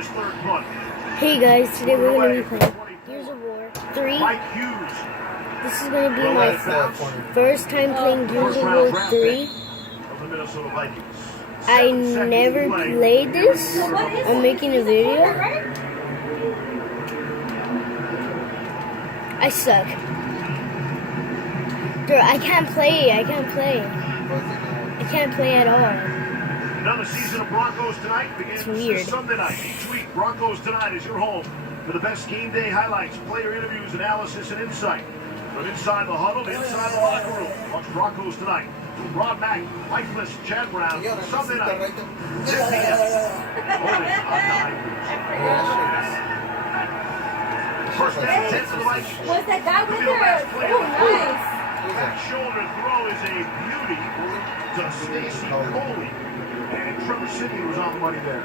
his third punt. Hey guys, today we're going to be playing Gears of War 3. Mike Hughes. This is going to be my first time playing Gears of War 3. Of the Minnesota Vikings. I never played this. I'm making a video. I suck. Dude, I can't play. I can't play at all. Another season of Broncos Tonight begins this Sunday night. Each week, Broncos Tonight is your home for the best game day highlights, player interviews, analysis, and insight. From inside the huddle to inside the locker room, watch Broncos Tonight. From Rod Mack, Mike Bliss, Chad Brown, Sunday night. 10 p.m. Only on 9 News. First down, 10 for the Vikings. Was that guy with her? Oh, nice. That shoulder throw is a beauty to Stacy Coley. And Trevor Sidney was on the money there.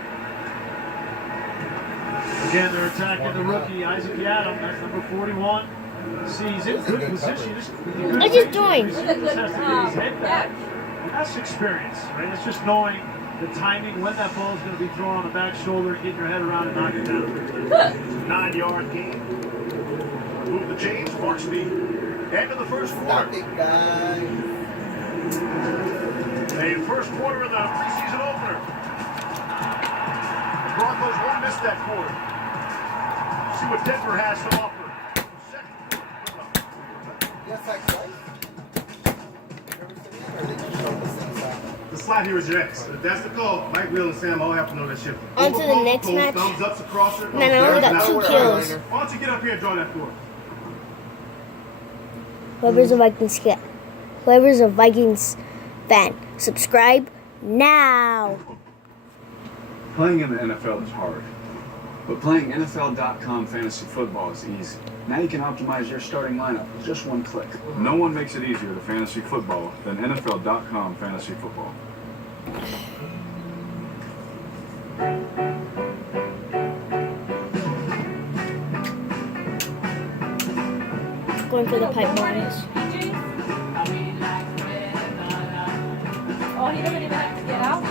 Again, they're attacking the rookie, Isaac Yiadom. That's number 41. See, he's in good position. I just joined. He just has to get his head back. And that's experience, right? It's just knowing the timing, when that ball is going to be thrown on the back shoulder, getting your head around and knocking it down. 9-yard gain. Move the chains, marks the end of the first quarter. A first quarter of the preseason opener. The Broncos won't miss that quarter. See what Denver has to offer. The slide here is your ex. If that's the call, Mike, Will, and Sam all have to know that shit. On to the next match. Thumbs ups across it. Man, I only got 2 kills. Why don't you get up here and draw that for? Whoever's a Vikings fan, subscribe now. Playing in the NFL is hard, but playing NFL.com fantasy football is easy. Now you can optimize your starting lineup with just one click. No one makes it easier to fantasy football than NFL.com fantasy football. Going for the pipelines. Oh, he doesn't even have to get out.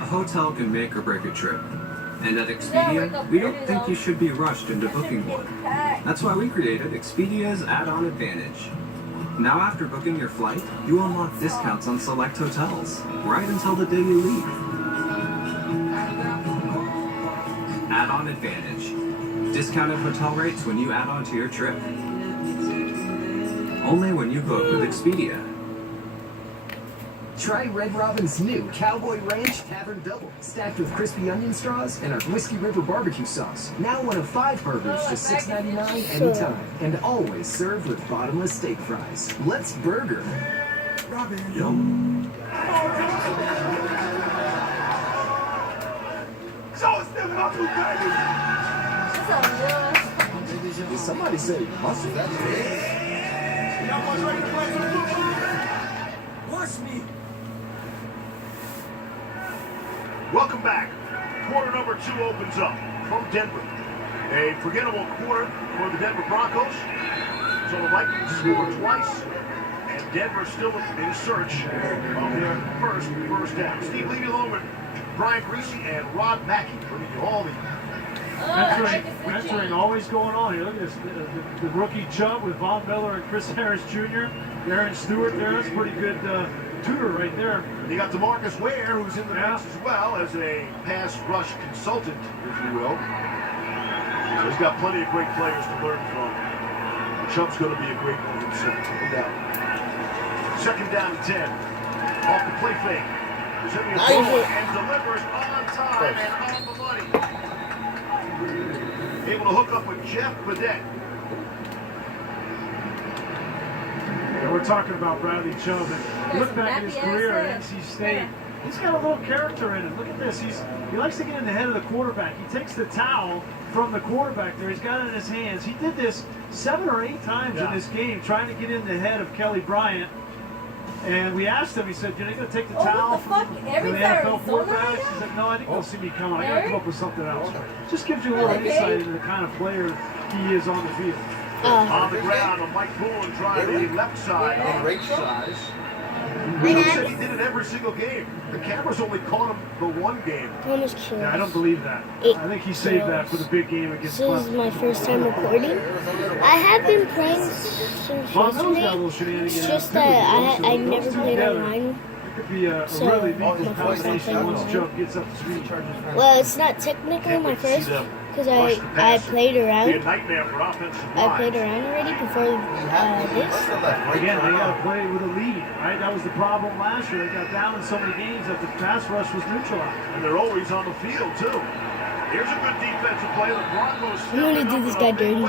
A hotel can make or break a trip. And at Expedia, we don't think you should be rushed into booking one. That's why we created Expedia's Add-on Advantage. Now after booking your flight, you unlock discounts on select hotels, right until the day you leave. Add-on Advantage. Discounted hotel rates when you add on to your trip. Only when you book with Expedia. Try Red Robin's new Cowboy Ranch Tavern Double, stacked with crispy onion straws and our Whiskey River barbecue sauce. Now one of 5 burgers, just $6.99 anytime, and always served with bottomless steak fries. Let's burger. Robin. Yum. Did somebody say muscle? Watch me. Welcome back. Quarter number 2 opens up from Denver. A forgettable quarter for the Denver Broncos. So the Vikings score twice, and Denver still in search of their first down. Steve Levy along with Brian Greasy and Rod Mackey bringing you all the Mentoring always going on here. Look at this. The rookie Chubb with Von Miller and Chris Harris Jr. Aaron Stewart there. That's a pretty good tutor right there. You got DeMarcus Ware, who's in the mix as well as a pass rush consultant, if you will. So he's got plenty of great players to learn from. Chubb's going to be a great one himself, no doubt. Second down to 10. Off the play fake. Presenting a ball and delivers on time and on the money. Able to hook up with Jeff Badet. And we're talking about Bradley Chubb. And look back at his career at NC State. He's got a little character in him. Look at this. He likes to get in the head of the quarterback. He takes the towel from the quarterback there. He's got it in his hands. He did this 7 or 8 times in this game, trying to get in the head of Kelly Bryant. And we asked him, he said, "Are they going to take the Oh, towel what the fuck? from Every the Saturday, NFL so right quarterbacks?" now? He said, "No, I think they'll see me coming. I got to Larry? come up with something else." Just gives you a little Okay. insight into the kind of player he is on the field. On the ground, Mike Boone trying the left side on the right size. He said he did it every single game. The cameras only caught him the one game. Thomas kills. Yeah, I don't believe that. I think he saved that for the big game against This is Clemson. my first time recording. I have been playing since Von Miller's got a yesterday. little shenanigans. It's just too, that I those never two played together, online. It could be a So, really my neat first combination time once online. Chubb gets up to speed. Well, it's not technically my first because I played Be a around. nightmare for offensive I line. played around already before this. Again, they got to play with a lead, right? That was the problem last year. They got down in so many games that the pass rush was neutralized. And they're always on the field, too. Here's a good defensive play. The Broncos I'm gonna do this guy dirty.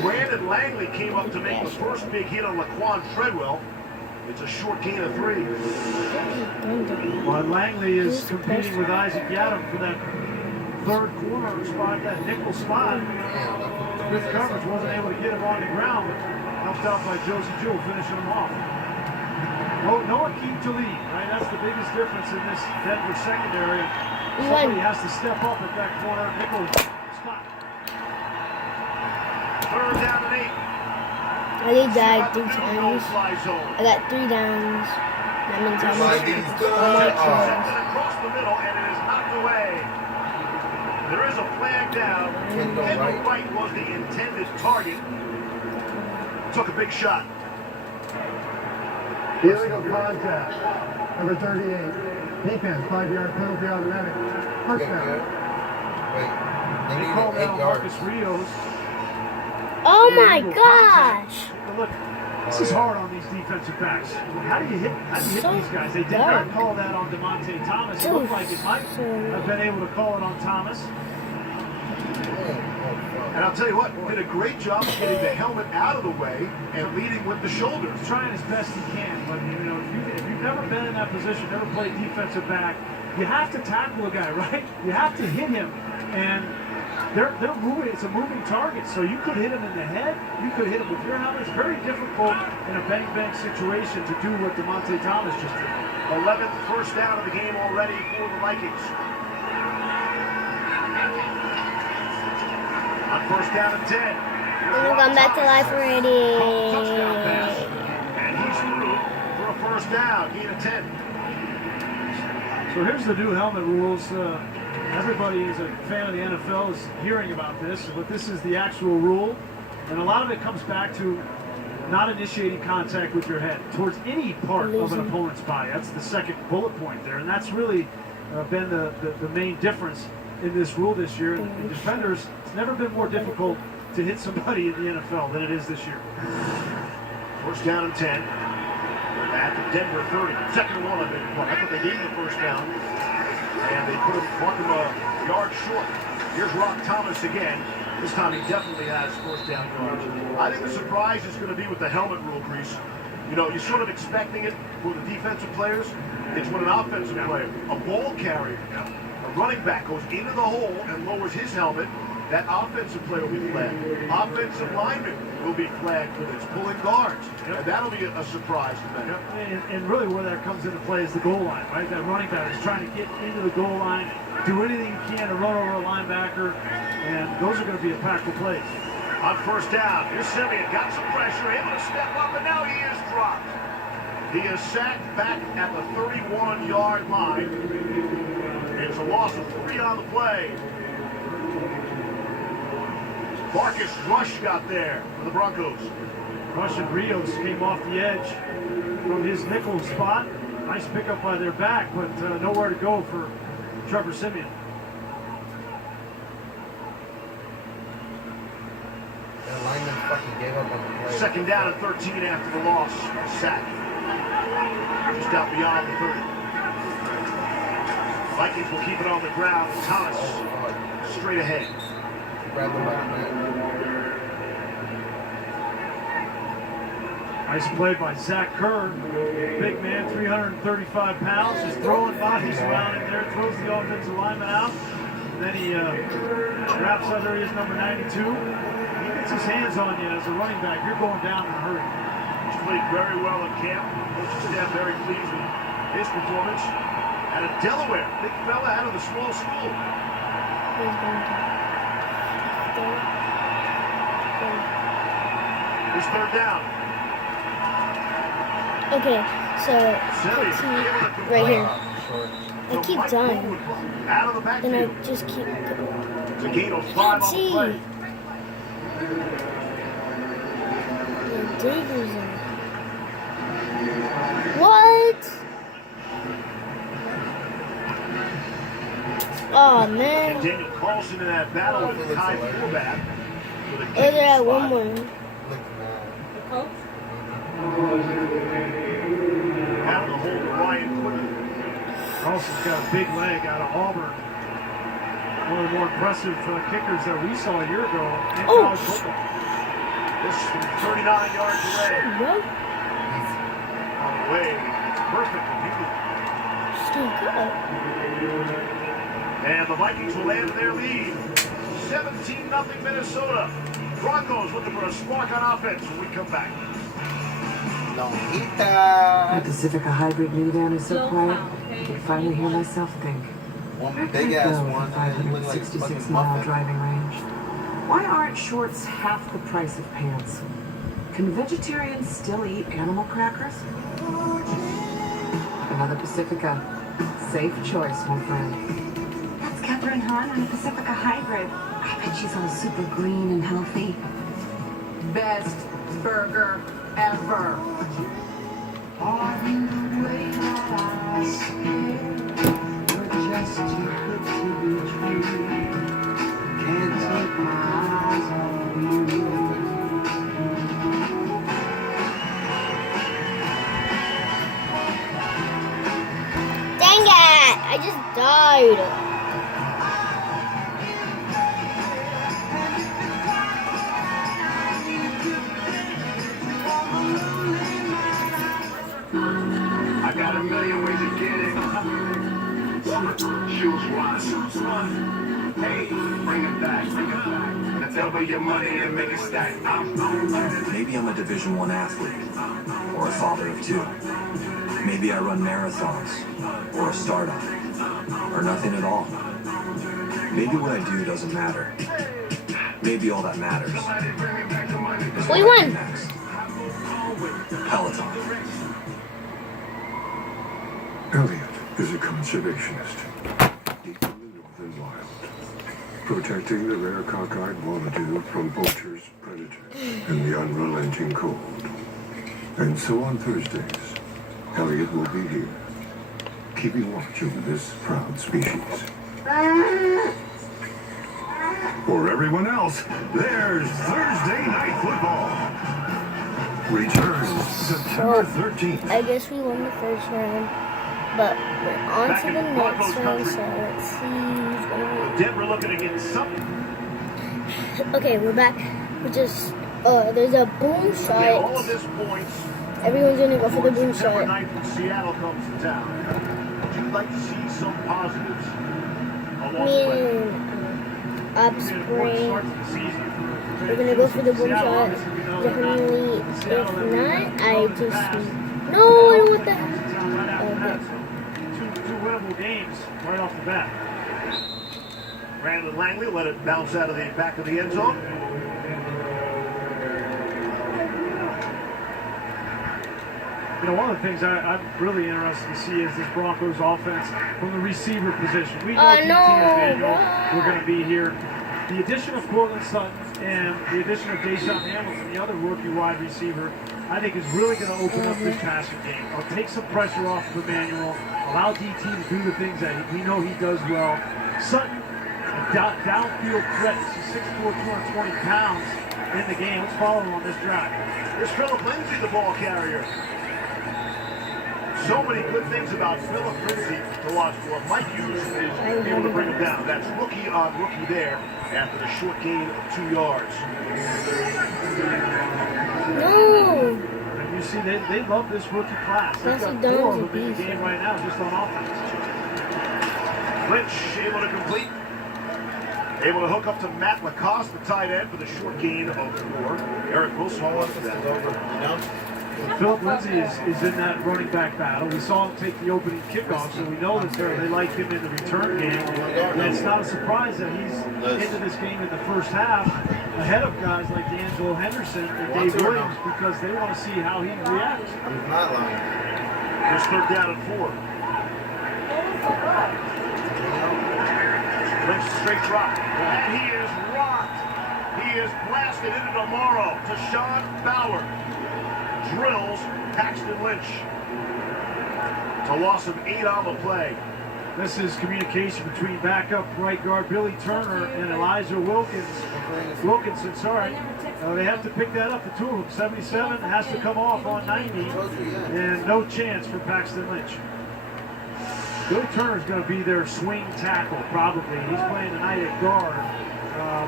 Brandon Langley came up to make the first big hit on Laquan Treadwell. It's a short gain of 3. Well, Langley is competing with Isaac Yadam for that third corner spot, that nickel spot. Good coverage, wasn't able to get him on the ground, but helped out by Josie Jewell finishing him off. Oh, no Akeem Talib, right? That's the biggest difference in this Denver secondary. Somebody has to step up at that corner nickel spot. Third down and 8. I did die 3 times. I got 3 downs. That means how much? Oh my Sent god. it across the middle, and it is knocked away. There is a flag down. Kendall Wright was the intended target. Took a big shot. Illegal contact. Number 38. Defense, 5-yard penalty automatic. First down. They called out Marcus Rios. Oh my gosh. But look, this is hard on these defensive backs. How do you hit these guys? They did not call that on DeMonte Thomas. It looked like it might have been able to call it on Thomas. And I'll tell you what, did a great job of getting the helmet out of the way and leading with the shoulders. Trying as best he can, but you know, if you've never been in that position, never played defensive back, you have to tackle a guy, right? You have to hit him, and they're moving. It's a moving target, so you could hit him in the head. You could hit him with your helmet. It's very difficult in a bang-bang situation to do what DeMonte Thomas just did. 11th first down of the game already for the Vikings. On first down and 10. I'm gonna come back to life already. Touchdown pass. And he's through for a first down. Gain of 10. So here's the new helmet rules. Everybody is a fan of the NFL is hearing about this, but this is the actual rule. And a lot of it comes back to not initiating contact with your head towards any part of an opponent's body. That's the second bullet point there. And that's really been the main difference in this rule this year. And the defenders, it's never been more difficult to hit somebody in the NFL than it is this year. First down and 10. At the Denver 30. Second and 1 on the play. I thought they gave him the first down. And they marked him a yard short. Here's Rock Thomas again. This time he definitely has first down yards. I think the surprise is going to be with the helmet rule, Grease. You know, you're sort of expecting it for the defensive players. It's when an offensive player, a ball carrier, a running back goes into the hole and lowers his helmet, that offensive player will be flagged. Offensive lineman will be flagged for this, pulling guards. And that'll be a surprise to them. And really where that comes into play is the goal line, right? That running back is trying to get into the goal line, do anything he can to run over a linebacker, and those are going to be impactful plays. On first down, here's Simeon, got some pressure, able to step up, and now he is dropped. He is sacked back at the 31-yard line. It's a loss of 3 on the play. Marcus Rush got there for the Broncos. Rush and Rios came off the edge from his nickel spot. Nice pickup by their back, but nowhere to go for Trevor Simeon. The lineman fucking gave up on the play. Second down and 13 after the loss. Sack. Just out beyond the 30. Vikings will keep it on the ground. Thomas straight ahead. Grab the back, man. Nice play by Zach Kerr. Big man, 335 pounds, just throwing bodies around in there, throws the offensive lineman out. And then he wraps up. There he is, number 92. He gets his hands on you as a running back. You're going down in a hurry. played very well at camp. Coaching staff very pleased with his performance. Out of Delaware, big fella out of the small school. Here's third down. Okay, so let's see right here. I keep dying. Out of the Then I backfield. just keep going. It's a gain of I 5 can't on the see. play. The daggers in. What? Oh man. And Daniel Carlson in that battle with the Kai fullback. Oh, they're at 1-1. The coach? Having to hold Ryan Quinn. Carlson's got a big leg out of Auburn. One of the more impressive kickers that we saw a year ago in Oh. college football. This is from 39 yards away. What? On the way. It's perfect. Still good. And the Vikings will add to their lead. 17-0 Minnesota. Broncos looking for a spark on offense when we come back. My Longita. Pacifica hybrid minivan is so Slow quiet, down, I okay? can finally hear myself think. One big ass one. And you look like a 566 fucking mile muffin. driving range. Why aren't shorts half the price of pants? Can vegetarians still eat animal crackers? Another Pacifica. Safe choice, my friend. That's Catherine Hahn on a Pacifica Hybrid. I bet she's all super green and healthy. Best burger ever. Are you the way that I see it? You're just too good to be true. Can't take my eyes off you. Dang it! I just died. I got a million ways to get it. Shoes one. Hey, bring it back. Let's double your money and make it stack. Maybe I'm a Division I athlete, or a father of two. Maybe I run marathons, or a startup, or nothing at all. Maybe what I do doesn't matter. Maybe all that matters is We what I do won. next. Peloton. Elliot is a conservationist, deep in the northern wild, protecting the rare cockeyed wallaby from poachers, predators, and the unrelenting cold. And so on Thursdays, Elliot will be here, keeping watch over this proud species. For everyone else, there's Thursday Night Football. Returns September 13th. I guess we won the first round, but we're on to the next round, so let's see who's gonna win. Denver looking to get something. Okay, we're back. We just, there's a boom Get all of shot. this points. Everyone's gonna go for the boom September shot. 9th when Seattle comes to town. Would you like to see some positives along Me the way? and Upspring. We're gonna go for the boom shot. Definitely. If not, I just. No, I don't want that. Two winnable games right off the bat. Brandon Langley let it bounce out of the back of the end zone. You know, one of the things I'm really interested to see is this Broncos offense from the receiver position. We know DT and Daniel we're going to be here. The addition of Cortland Sutton and the addition of Deshaun Hamilton, the other rookie wide receiver, I think is really going to open up this passing game. I'll take some pressure off of Emmanuel, allow DT to do the things that we know he does well. Sutton, a downfield threat. He's 6'4", 220 pounds in the game. Let's follow him on this drive. Here's Philip Lindsay, the ball carrier. So many good things about Philip Lindsay to watch for. Mike Hughes is able to bring him down. That's rookie on rookie there after the short gain of 2 yards. No! And you see, they love this rookie class. They've That's got a 4 of dumb them in the beast. game right now just on offense. Lynch able to complete. Able to hook up to Matt Lacoste, the tight end, for the short gain of 4. Eric Wilson on that. Philip Lindsay is in that running back battle. We saw him take the opening kickoff, so we know that they like him in the return game. And it's not a surprise that he's into this game in the first half ahead of guys like D'Angelo Henderson and Dave Williams because they want to see how he reacts. He's not lying. Just 3rd down and 4. Lynch straight drop. And he is rocked. He is blasted into tomorrow to Sean Bauer. Drills Paxton Lynch. It's a loss of 8 on the play. This is communication between backup right guard Billy Turner and Elijah Wilkinson. They have to pick that up, the two of them. 77 has to come off on 90, and no chance for Paxton Lynch. Billy Turner's going to be their swing tackle, probably. He's playing tonight at guard,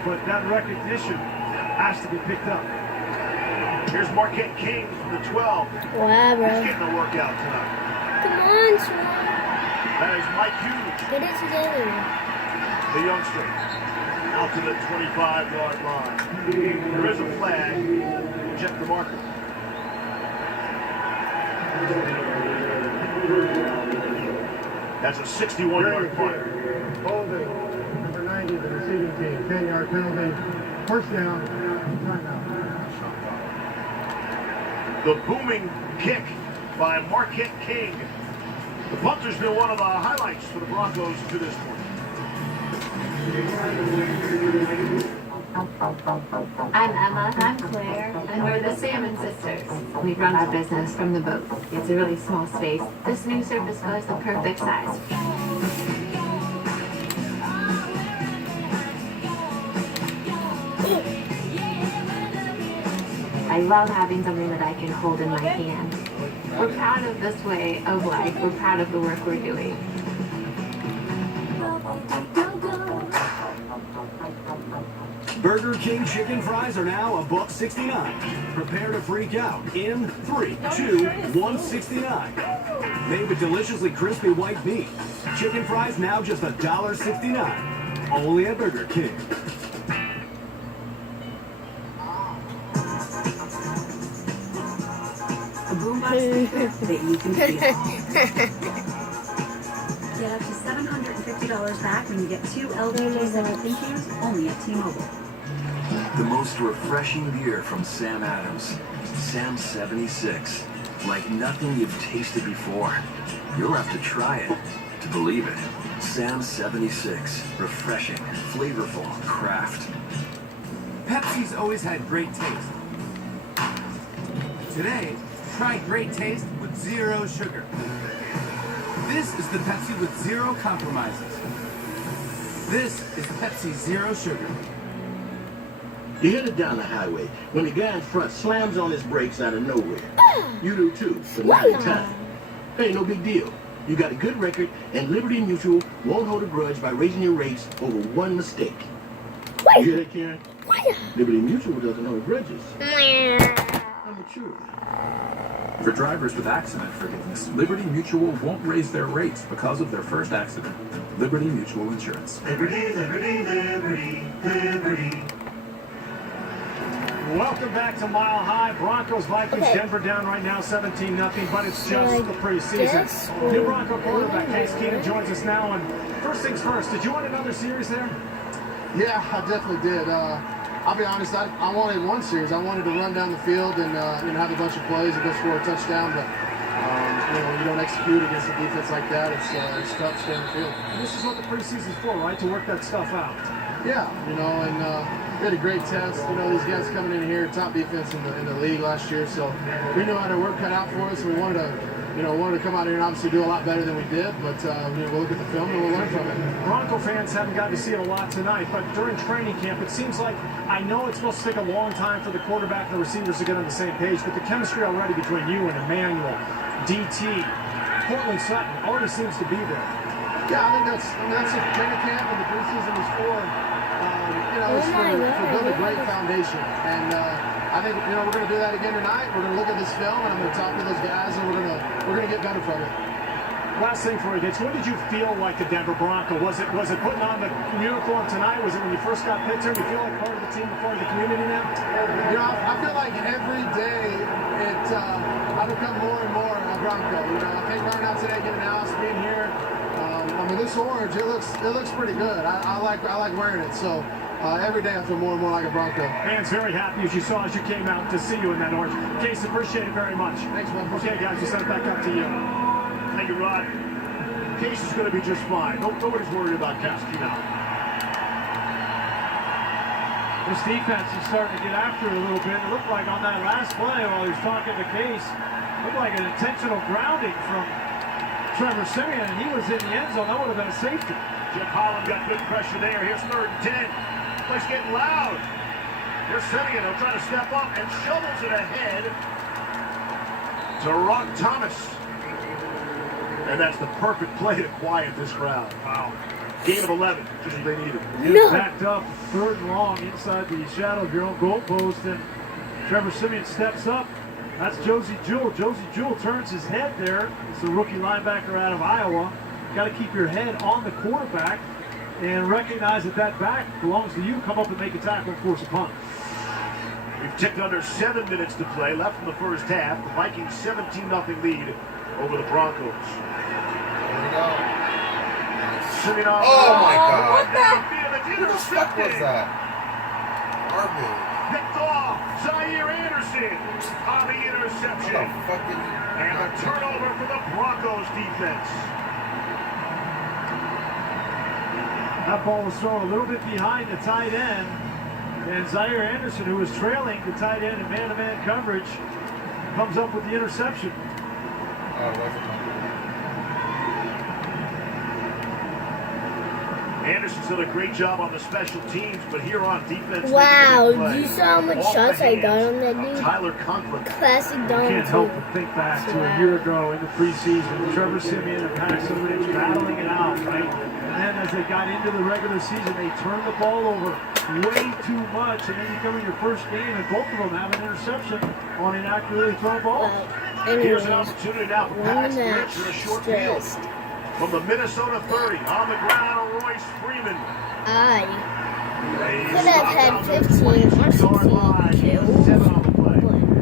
but that recognition has to be picked up. Here's Marquette King from the 12. Wow, bro. He's getting a workout tonight. Come on, Swan. That is Mike Hughes. Get it together. The youngster. Out to the 25-yard line. There is a flag. Check the marker. That's a 61-yard punt. Holding. Number 90, the receiving team. 10-yard penalty. First down. Timeout. The booming kick by Marquette King. The punter's been one of the highlights for the Broncos to this point. I'm Emma. I'm Claire. And we're the Salmon Sisters. We run our business from the boat. It's a really small space. This new surface was the perfect size. I love having something that I can hold in my hand. We're proud of this way of life. We're proud of the work we're doing. Burger King chicken fries are now $1.69. Prepare to freak out in 3, 2, 169. Made with deliciously crispy white meat. Chicken fries now just $1.69. Only at Burger King. That you can feel. Get up to $750 back when you get 2 LG Thank Yous only at T-Mobile. The most refreshing beer from Sam Adams. Sam 76. Like nothing you've tasted before. You'll have to try it to believe it. Sam 76. Refreshing, flavorful, craft. Pepsi's always had great taste. Today, try great taste with 0 sugar. This is the Pepsi with 0 compromises. This is the Pepsi 0 sugar. You're headed down the highway when the guy in front slams on his brakes out of nowhere. You do too, but not in time. Ain't no big deal. You got a good record, and Liberty Mutual won't hold a grudge by raising your rates over one mistake. You hear that, Karen? Liberty Mutual doesn't hold grudges. I'm mature. For drivers with accident forgiveness, Liberty Mutual won't raise their rates because of their first accident. Liberty Mutual Insurance. Liberty, Liberty, Liberty, Liberty. Welcome back to Mile High. Broncos, Vikings, Denver down right now 17-0, but it's just the preseason. New Bronco quarterback Case Keenum joins us now. And first things first, did you want another series there? Yeah, I definitely did. I'll be honest, I wanted one series. I wanted to run down the field and have a bunch of plays and go score a touchdown, but you don't execute against a defense like that. It's tough to stay on the field. And this is what the preseason's for, right? To work that stuff out. Yeah, and we had a great test. These guys coming in here, top defense in the league last year, so we knew how to work cut out for us. We wanted to come out here and obviously do a lot better than we did, but we'll look at the film and we'll learn from it. Bronco fans haven't gotten to see it a lot tonight, but during training camp, it seems like, I know it's supposed to take a long time for the quarterback and the receivers to get on the same page, but the chemistry already between you and Emmanuel, DT, Cortland Sutton already seems to be there. Yeah, I think that's what training camp and the preseason is for. It's for building a great foundation, and I think we're going to do that again tonight. We're going to look at this film, and I'm going to talk to those guys, and we're going to get better from it. Last thing for you, Ditch. When did you feel like the Denver Bronco? Was it putting on the uniform tonight? Was it when you first got picked here? Do you feel like part of the team, part of the community now? You know, I feel like every day I become more and more a Bronco. You know, I came running out today, getting out, being here. I mean, this orange, it looks pretty good. I like wearing it. So every day I feel more and more like a Bronco. Fans very happy as you came out to see you in that orange. Case, appreciate it very much. Thanks, man. Okay, guys, we'll send it back up to you. Thank you, Rod. Case is going to be just fine. Nobody's worried about Case now. This defense is starting to get after it a little bit. It looked like on that last play while he was talking to Case, looked like an intentional grounding from Trevor Siemian, and he was in the end zone. That would have been a safety. Jeff Holland got good pressure there. Here's 3rd and 10. Place getting loud. Here's Siemian. He'll try to step up and shovels it ahead to Rock Thomas. And that's the perfect play to quiet this crowd. Wow. Gain of 11, just what they needed. Gets backed up, 3rd and long inside the shadow of your own goalpost, and Trevor Siemian steps up. That's Josie Jewell. Josie Jewell turns his head there. It's the rookie linebacker out of Iowa. Got to keep your head on the quarterback and recognize that back belongs to you. Come up and make a tackle and force a punt. We've ticked under 7 minutes to play left in the first half. The Vikings 17-0 lead over the Broncos. Here we go. Siemian Oh my God. What the? Who the fuck was that? Garbage. Picked off. Zaire Anderson on the interception. What the fuck did he... And a turnover for the Broncos defense. That ball was thrown a little bit behind the tight end. And Zaire Anderson, who was trailing the tight end in man-to-man coverage, comes up with the interception. Oh, it wasn't my... Anderson's done a great job on the special teams, but here on defense... Wow, you saw how much shots I got on that dude? Tyler Conklin. Classic dome. Can't help but think back to a year ago in the preseason. Trevor Siemian and Paxton Lynch battling it out, right? And then as they got into the regular season, they turned the ball over way too much. And then you come in your first game, and both of them have an interception on inaccurately thrown balls. Here's an opportunity now for Paxton Lynch with a short field. From the Minnesota 30, on the ground, Royce Freeman. I could have had 15 or 16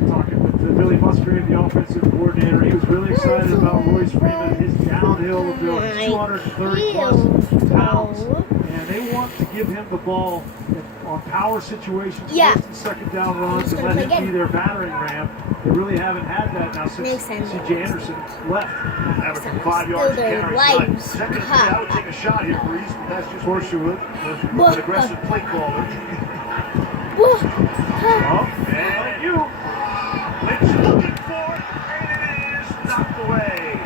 Talking with Billy Musgrave, the offensive coordinator, he was really excited about Royce Freeman, his downhill ability, 230 plus pounds, and they want to give him the ball on power situations, first and second down runs, and let him be their battering ram. They really haven't had that now since C.J. Anderson left. Averaging 5 yards to carry. Second, I would take a shot here, Breeze, but that's just... Of course you would. An aggressive play caller. And you. Lynch looking for it, and it is knocked away.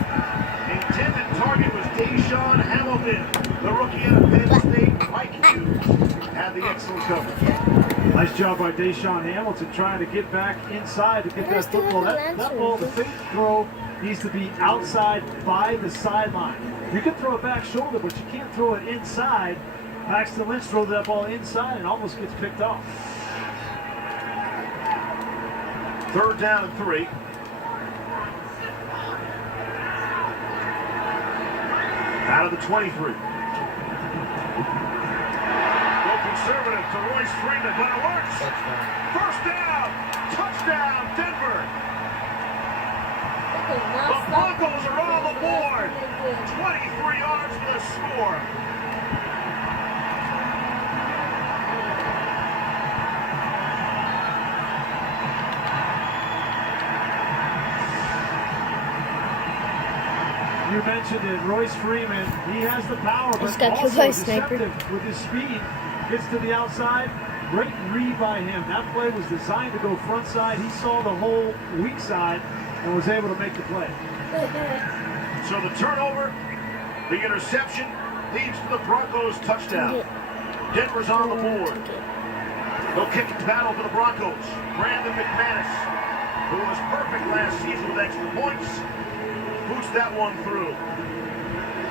Intended target was Deshaun Hamilton, the rookie out of Penn State. Vikings had the excellent coverage. Nice job by Deshaun Hamilton trying to get back inside to get that football. That ball, the fake throw needs to be outside by the sideline. You can throw it back shoulder, but you can't throw it inside. Paxton Lynch throws that ball inside and almost gets picked off. 3rd down and 3. Out of the 23. Go conservative to Royce Freeman, but it works. First down. Touchdown, Denver. The Broncos are on the board. 23 yards for the score. You mentioned it, Royce Freeman, he has the power, but also deceptive with his speed. Gets to the outside, great read by him. That play was designed to go front side. He saw the whole weak side and was able to make the play. So the turnover, the interception, leads to the Broncos touchdown. Denver's on the board. No kicking battle for the Broncos. Brandon McManus, who was perfect last season with extra points, boots that one through.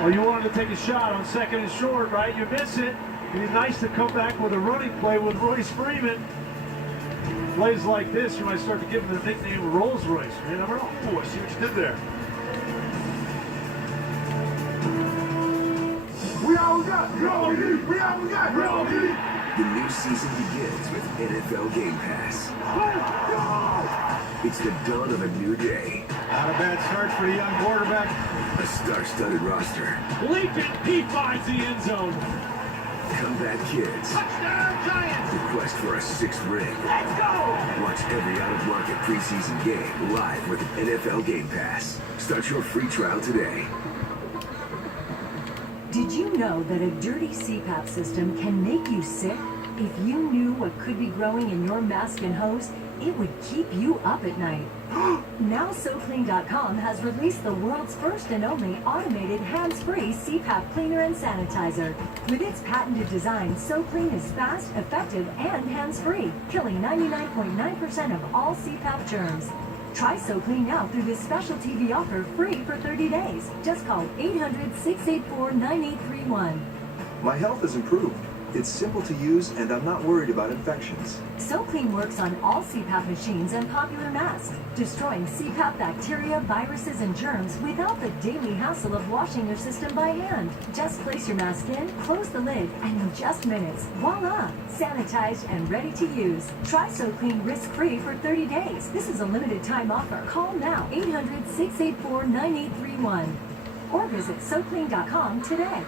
Well, you wanted to take a shot on 2nd and short, right? You miss it. It'd be nice to come back with a running play with Royce Freeman. Plays like this, you might start to give him the nickname Rolls Royce. You never know. Oh, I see what you did there. The new season begins with NFL Game Pass. It's the dawn of a new day. Not a bad start for the young quarterback. A star-studded roster. Leaping, he finds the end zone. Comeback kids. Touchdown, Giants! The quest for a sixth ring. Let's go! Watch every out-of-market preseason game live with NFL Game Pass. Start your free trial today. Did you know that a dirty CPAP system can make you sick? If you knew what could be growing in your mask and hose, it would keep you up at night. Now SoClean.com has released the world's first and only automated hands-free CPAP cleaner and sanitizer. With its patented design, SoClean is fast, effective, and hands-free, killing 99.9% of all CPAP germs. Try SoClean now through this special TV offer free for 30 days. Just call 800-684-9831. My health has improved. It's simple to use, and I'm not worried about infections. SoClean works on all CPAP machines and popular masks, destroying CPAP bacteria, viruses, and germs without the daily hassle of washing your system by hand. Just place your mask in, close the lid, and in just minutes, voila! Sanitized and ready to use. Try SoClean risk-free for 30 days. This is a limited time offer. Call now, 800-684-9831. Or visit SoClean.com today.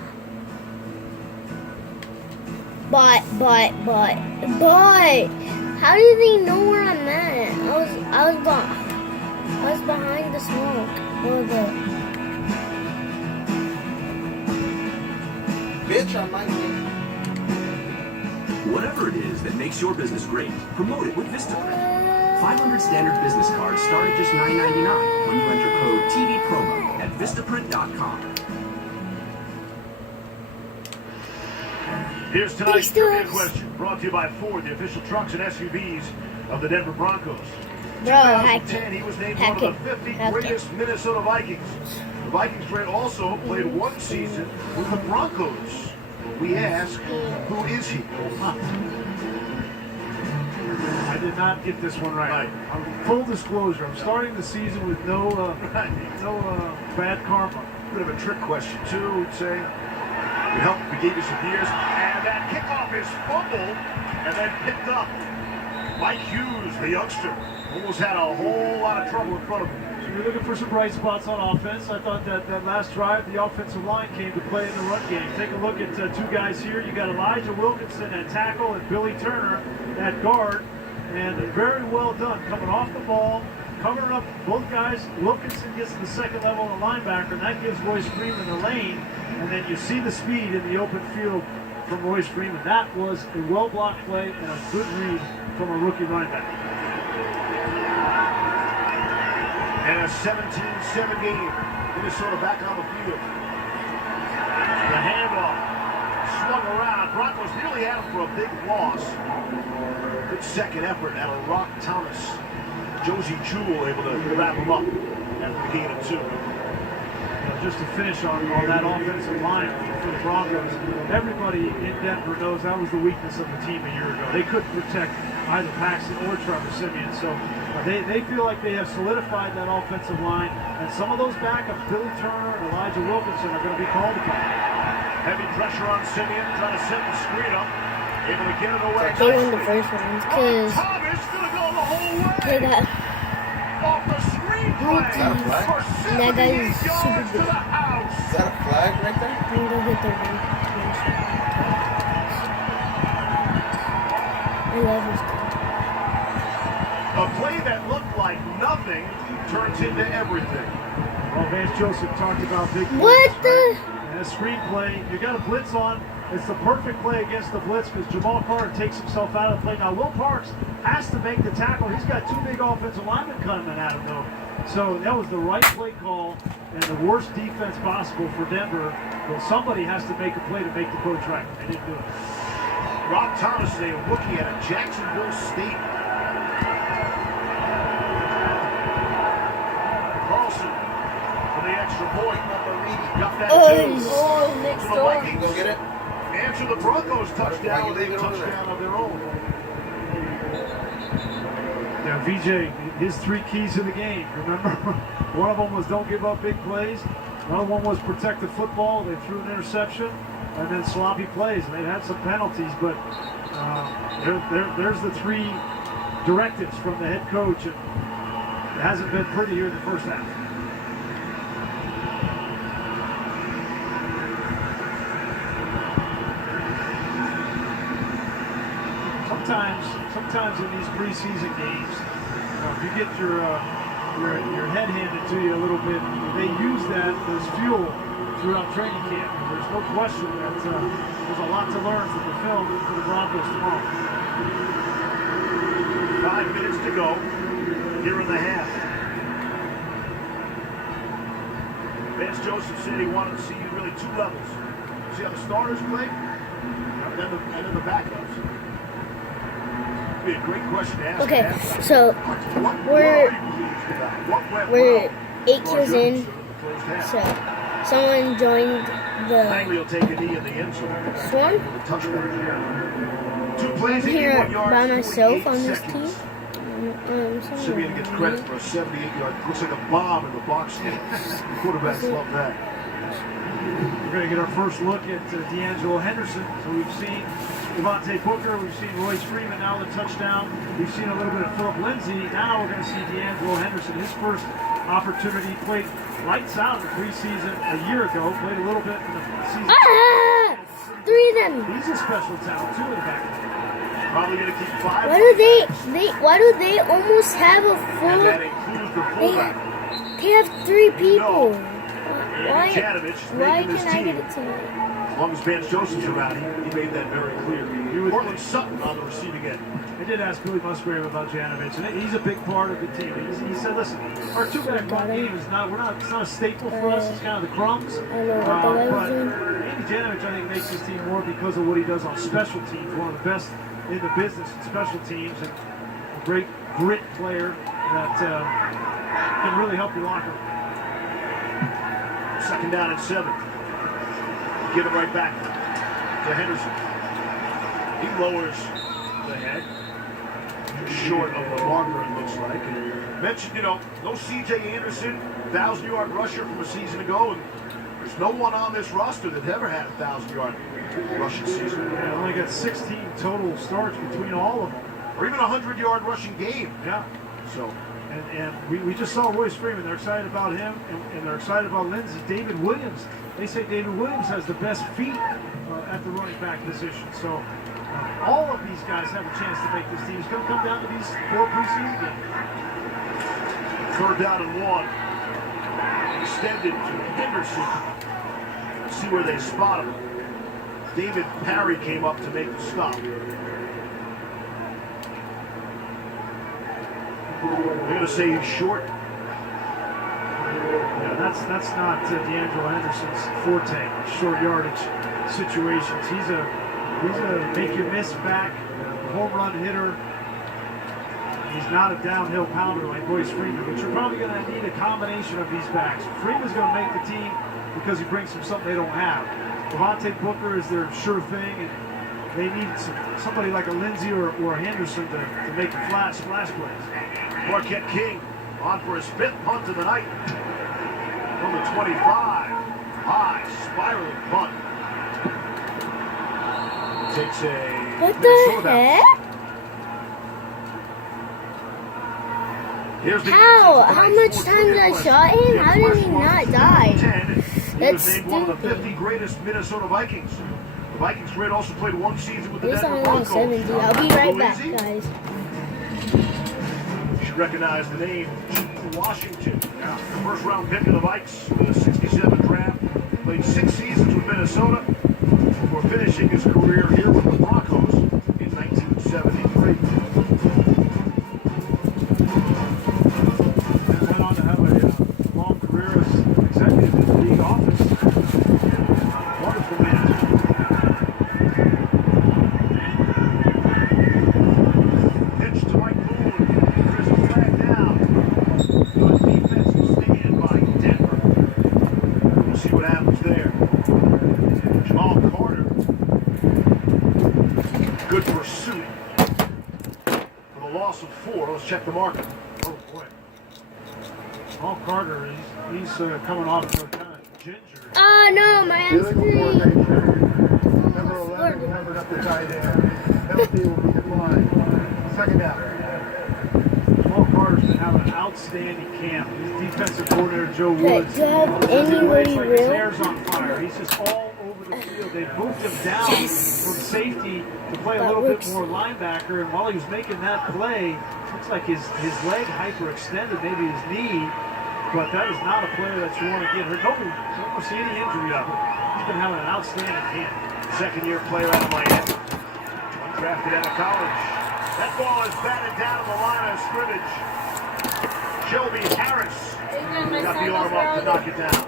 But, how do they know where I'm at? I was behind the smoke. Or Bitch, on my name. Whatever it is that makes your business great, promote it with Vistaprint. 500 standard business cards start at just $9.99 when you enter code TVPromo at Vistaprint.com. Here's tonight's trivia question, brought to you by Ford, the official trucks and SUVs of the Denver Broncos. Bro, 2010, he was named one of the 50 greatest Minnesota Vikings. The Vikings great also played one season with the Broncos. We ask, who is he? I did not get this one right. Full disclosure, I'm starting the season with no bad karma. Bit of a trick question, too, we'd say. We gave you some years. And that kickoff is fumbled and then picked up. Mike Hughes, the youngster, almost had a whole lot of trouble in front of him. So you're looking for some bright spots on offense. I thought that last drive, the offensive line came to play in the run game. Take a look at two guys here. You got Elijah Wilkinson at tackle and Billy Turner at guard. And very well done, coming off the ball, covering up both guys. Wilkinson gets to the second level of the linebacker, and that gives Royce Freeman the lane. And then you see the speed in the open field from Royce Freeman. That was a well-blocked play and a good read from a rookie running back. And a 17-7 game. Minnesota back on the field. The handoff swung around. Broncos nearly had him for a big loss. Good second effort out of Rock Thomas. Josie Jewell able to wrap him up after the gain of 2. Just to finish on that offensive line for the Broncos, everybody in Denver knows that was the weakness of the team a year ago. They couldn't protect either Paxton or Trevor Siemian, so they feel like they have solidified that offensive line, and some of those backups, Billy Turner and Elijah Wilkinson, are going to be called upon. Heavy pressure on Siemian, trying to set the screen up, able to get it away. They won the first round because Thomas gonna go the whole way. they got off the screen play. and that guy is super good. Is that a flag right there? I'm gonna get their one. I love this guy. A play that looked like nothing turns into everything. Well, Vance Joseph talked about big plays. What the? And a screen play, you got a blitz on. It's the perfect play against the blitz because Jamal Carter takes himself out of the play. Now, Will Parks has to make the tackle. He's got two big offensive linemen coming at him, though. So that was the right play call and the worst defense possible for Denver. But somebody has to make a play to make the coach right. They didn't do it. Rob Thomas is a rookie out of Jacksonville State. Carlson for the extra point. Got that too. Nick So the Storm. Vikings go get it. Answer the Broncos touchdown with a touchdown of their own. Now, VJ, his 3 keys to the game, remember? One of them was don't give up big plays. Another one was protect the football. They threw an interception. and then sloppy plays. And they've had some penalties, but there's the 3 directives from the head coach. And it hasn't been pretty here in the first half. Sometimes in these preseason games, if you get your head handed to you a little bit, they use that as fuel throughout training camp. There's no question that there's a lot to learn from the film for the Broncos tomorrow. 5 minutes to go here in the half. Vance Joseph said he wanted to see you really 2 levels. See how the starters play, and then the backups. Be a great question to ask. Okay, so we're 8 kills in. So someone joined Langley will take a knee in the end zone. Swarm. I'm here by myself on this team. Simeon gets credit for a 78-yard. Looks like a bomb in the box. Quarterbacks love that. We're going to get our first look at D'Angelo Henderson. So we've seen Devontae Booker, we've seen Royce Freeman, now the touchdown. We've seen a little bit of Philip Lindsay. Now we're going to see D'Angelo Henderson. His first opportunity, played lights out in the preseason a year ago. Played a little bit in the season. 3 of them. He's a special talent too in the back. Probably going to keep 5. Why do they almost have a full? They have 3 people. Why can I get it tonight? As long as Vance Joseph's around, he made that very clear. Portland Sutton on the receiving end. I did ask Billy Musgrave about Janovich, and he's a big part of the team. He said, "Listen, our 2-back run game is it's not a staple for us. It's kind of the crumbs." But Andy Janovich, I think, makes his team more because of what he does on special teams. One of the best in the business in special teams, and a great grit player that can really help your locker room. 2nd down and 7. Give it right back to Henderson. He lowers the head. Short of the marker, it looks like. And mentioned, no C.J. Anderson, 1,000-yard rusher from a season ago, and there's no one on this roster that ever had a 1,000-yard rushing season. Yeah, only got 16 total starts between all of them. Or even a 100-yard rushing game. Yeah. So... And we just saw Royce Freeman. They're excited about him, and they're excited about Lindsey. David Williams. They say David Williams has the best feet at the running back position. So all of these guys have a chance to make this team. It's going to come down to these 4 preseason games. 3rd down and 1. Extended to Henderson. See where they spot him. David Parry came up to make the stop. They're going to say he's short. Yeah, that's not D'Angelo Henderson's forte. Short yardage situations. He's a make you miss back, home run hitter. He's not a downhill pounder like Royce Freeman, but you're probably going to need a combination of these backs. Freeman's going to make the team because he brings them something they don't have. Devontae Booker is their sure thing, and they need somebody like a Lindsey or a Henderson to make the splash plays. Marquette King on for his 5th punt of the night. From the 25. High, spiraling punt. Takes a... What the heck? How much time did I shot him? How did he not die? That's stupid. One of the 50 greatest Minnesota Vikings. The Vikings great also played 1 season with the Denver Broncos. 70. I'll be right back, guys. Recognize the name Washington. Yeah. The 1st round pick of the Vikes in the 67 draft. Played 6 seasons with Minnesota before finishing his career here with the Broncos in 1973. And went on to have a long career as executive in the league office. Wonderful man. Pitch to Mike Boone. There's a flag down. Good defensive stand by Denver. We'll see what happens there. Jamal Carter. Good pursuit. For the loss of 4. Let's check the marker. Oh boy. Jamal Carter, he's coming off to a kind of ginger. Oh no, my ice cream. right there. Penalty will be declined. Second down. Paul Carter's been having an outstanding camp. His defensive coordinator, Joe Woods, do you have says he anybody plays like his real? hair's on fire. He's just all over the field. They moved him down from safety to play a little bit more linebacker, and while he was making that play, looks like his leg hyperextended, maybe his knee, but that is not a player that you want to get hurt. Don't see any injury of it. He's been having an outstanding camp. Second-year player out of Miami. Undrafted out of college. That ball is batted down the line of scrimmage. Shelby Harris got the arm up to knock it down.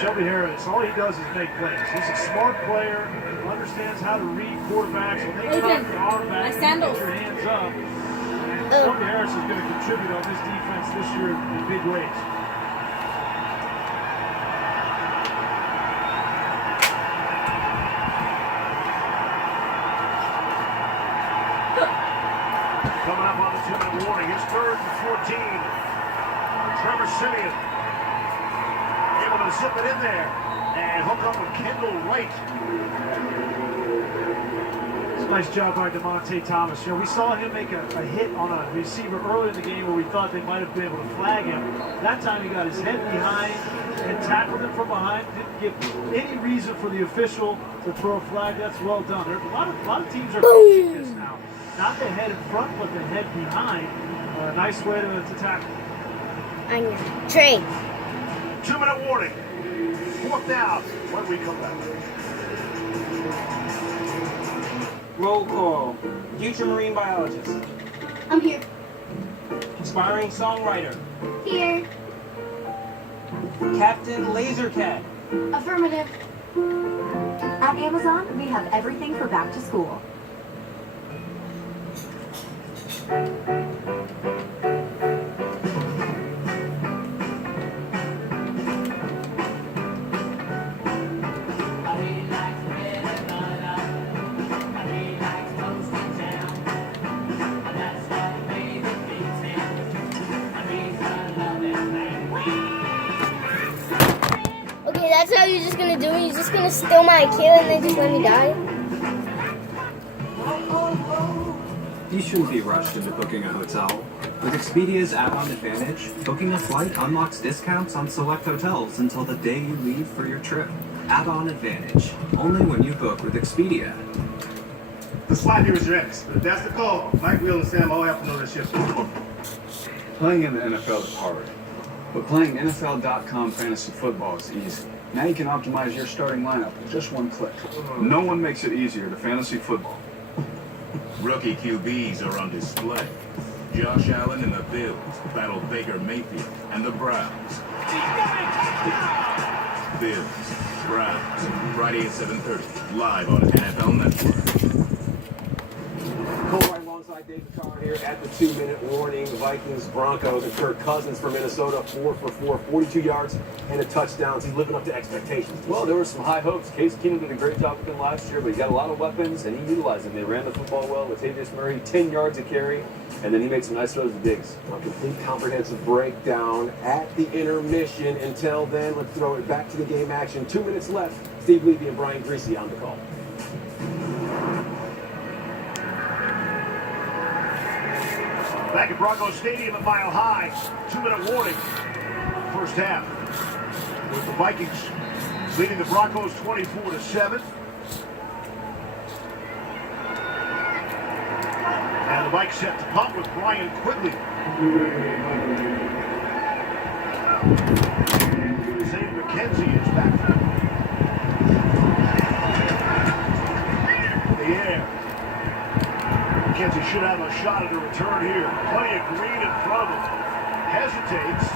Shelby Harris, all he does is make plays. He's a smart player, understands how to read quarterbacks. When they knock the arm back, get your hands up. And Shelby Harris is going to contribute on this defense this year in big ways. Coming up on the 2-minute warning. It's 3rd and 14. Trevor Siemian able to zip it in there and hook up with Kendall Wright. It's a nice job by DeMonte Thomas. You know, we saw him make a hit on a receiver early in the game where we thought they might have been able to flag him. That time he got his head behind and tackled him from behind. Didn't give any reason for the official to throw a flag. That's well done. There's a lot of teams are coaching this now. Not the head in front, but the head behind. Nice way to tackle. I know. Trade. 2-minute warning. 4th down when we come back. Roll call. Future marine biologist. I'm here. Inspiring songwriter. Here. Captain Lasercat. Affirmative. At Amazon, we have everything for back to school. Okay, that's how you're just gonna do it? You're just gonna steal my kill and then just let me die? You shouldn't be rushed into booking a hotel. With Expedia's add-on advantage, booking a flight unlocks discounts on select hotels until the day you leave for your trip. Add-on advantage, only when you book with Expedia. The slide here is your ex. That's the call. Mike, Will, and Sam all have to know that shit. Playing in the NFL is hard, but playing NFL.com fantasy football is easy. Now you can optimize your starting lineup with just one click. No one makes it easier to fantasy football. Rookie QBs are on display. Josh Allen and the Bills battle Baker Mayfield and the Browns. Bills, Browns, Friday at 7:30, live on NFL Network. Cole right alongside David Carr here at the 2-minute warning. The Vikings, Broncos, and Kirk Cousins for Minnesota, 4 for 4, 42 yards and a touchdown. He's living up to expectations. Well, there were some high hopes. Case Keenum did a great job with them last year, but he got a lot of weapons, and he utilized them. They ran the football well. Latavius Murray, 10 yards a carry, and then he made some nice throws to Diggs. A complete comprehensive breakdown at the intermission. Until then, let's throw it back to the game action. 2 minutes left. Steve Levy and Brian Greasy on the call. Back at Broncos Stadium at Mile High. 2-minute warning. First half. With the Vikings leading the Broncos 24-7. And the Vikes set to punt with Brian Quigley. Zane McKenzie is back. In the air. McKenzie should have a shot at a return here. Plenty of green in front of him. Hesitates.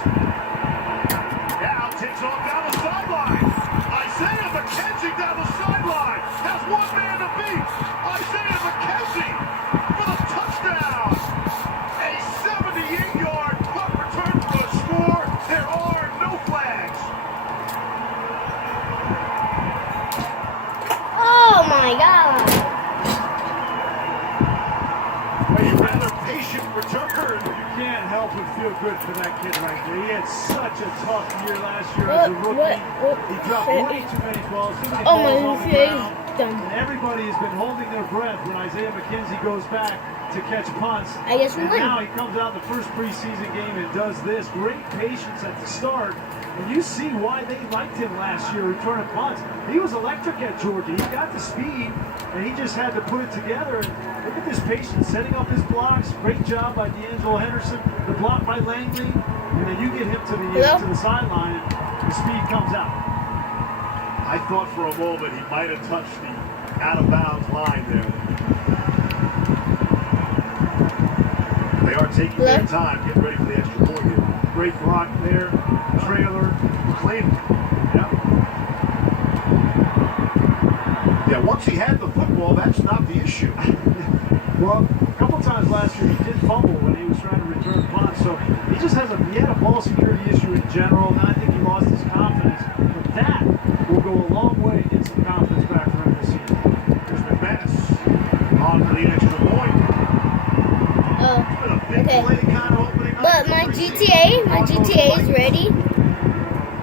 Now takes off down the sideline. Isaiah McKenzie down the sideline. Has one man to beat. Isaiah McKenzie for the touchdown. A 78-yard punt return for a score. There are no flags. Oh my God. A rather patient Tucker, you can't help but feel good for that kid right there. He had such a tough year last year as a rookie. He dropped way too many balls, too many balls on the ground. And everybody has been holding their breath when Isaiah McKenzie goes back to catch punts. I guess we and win. now he comes out in the first preseason game and does this. Great patience at the start. And you see why they liked him last year returning punts. He was electric at Georgia. He got the speed, and he just had to put it together. And look at this patience, setting up his blocks. Great job by D'Angelo Henderson. The block by Langley. And then you get him to the sideline, and the speed comes out. I thought for a moment he might have touched the out-of-bounds line there. They are taking their time, getting ready for the extra point here. Great block there. Trailer. Clean. Yeah, once he had the football, that's not the issue. Well, a couple times last year he did fumble when he was trying to return punts, so he just has he had a ball security issue in general, and I think he lost his confidence. But that will go a long way to get some confidence back for him this season. There's McManus on for the extra point. Okay. But my GTA is ready.